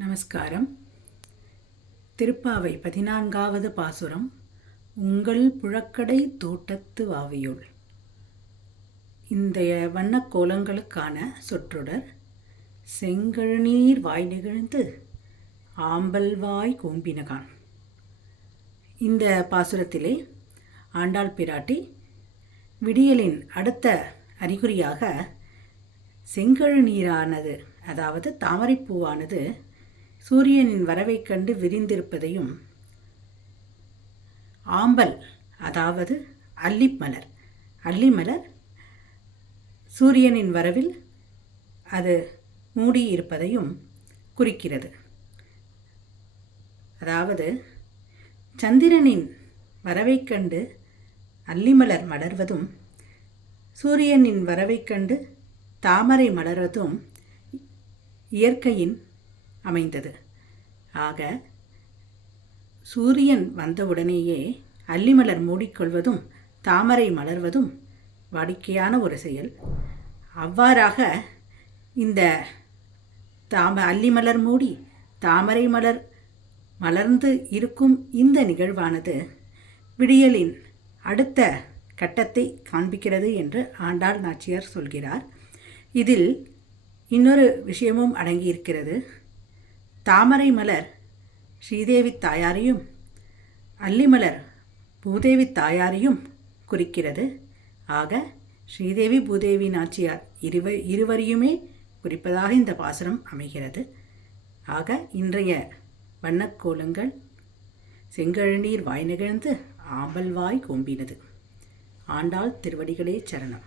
நமஸ்காரம். திருப்பாவை 14வது பாசுரம். உங்கள் புழக்கடை தோட்டத்து வாவியுள். இந்த வண்ணக்கோலங்களுக்கான சொற்றொடர் செங்கழுநீர் வாய் நிகழ்ந்து ஆம்பல் வாய் கூம்பினகான். இந்த பாசுரத்திலே ஆண்டாள் பிராட்டி விடியலின் அடுத்த அறிகுறியாக செங்கழுநீரானது, அதாவது தாமரைப்பூவானது சூரியனின் வரவைக் கண்டு விரிந்திருப்பதையும், ஆம்பல் அதாவது அல்லிமலர் சூரியனின் வரவில் அது மூடியிருப்பதையும் குறிக்கிறது. அதாவது சந்திரனின் வரவைக் கண்டு அல்லிமலர் மலர்வதும் சூரியனின் வரவைக் கண்டு தாமரை மலர்வதும் இயற்கையின் அமைந்தது. ஆக சூரியன் வந்தவுடனேயே அல்லிமலர் மூடிக்கொள்வதும் தாமரை மலர்வதும் வாடிக்கையான ஒரு செயல். அவ்வாறாக இந்த அல்லிமலர் மூடி தாமரை மலர்ந்து இருக்கும் இந்த நிகழ்வானது விடியலின் அடுத்த கட்டத்தை காண்பிக்கிறது என்று ஆண்டாள் நாச்சியார் சொல்கிறார். இதில் இன்னொரு விஷயமும் அடங்கியிருக்கிறது. தாமரை மலர் ஸ்ரீதேவி தாயாரையும் அல்லிமலர் பூதேவி தாயாரையும் குறிக்கிறது. ஆக ஸ்ரீதேவி பூதேவி நாச்சியார் இருவரையுமே குறிப்பதாக இந்த பாசுரம் அமைகிறது. ஆக இன்றைய வண்ணக்கோலங்கள் செங்கழுநீர் வாய் நிகழ்ந்து ஆம்பல் வாய் கூம்பினது. ஆண்டாள் திருவடிகளே சரணம்.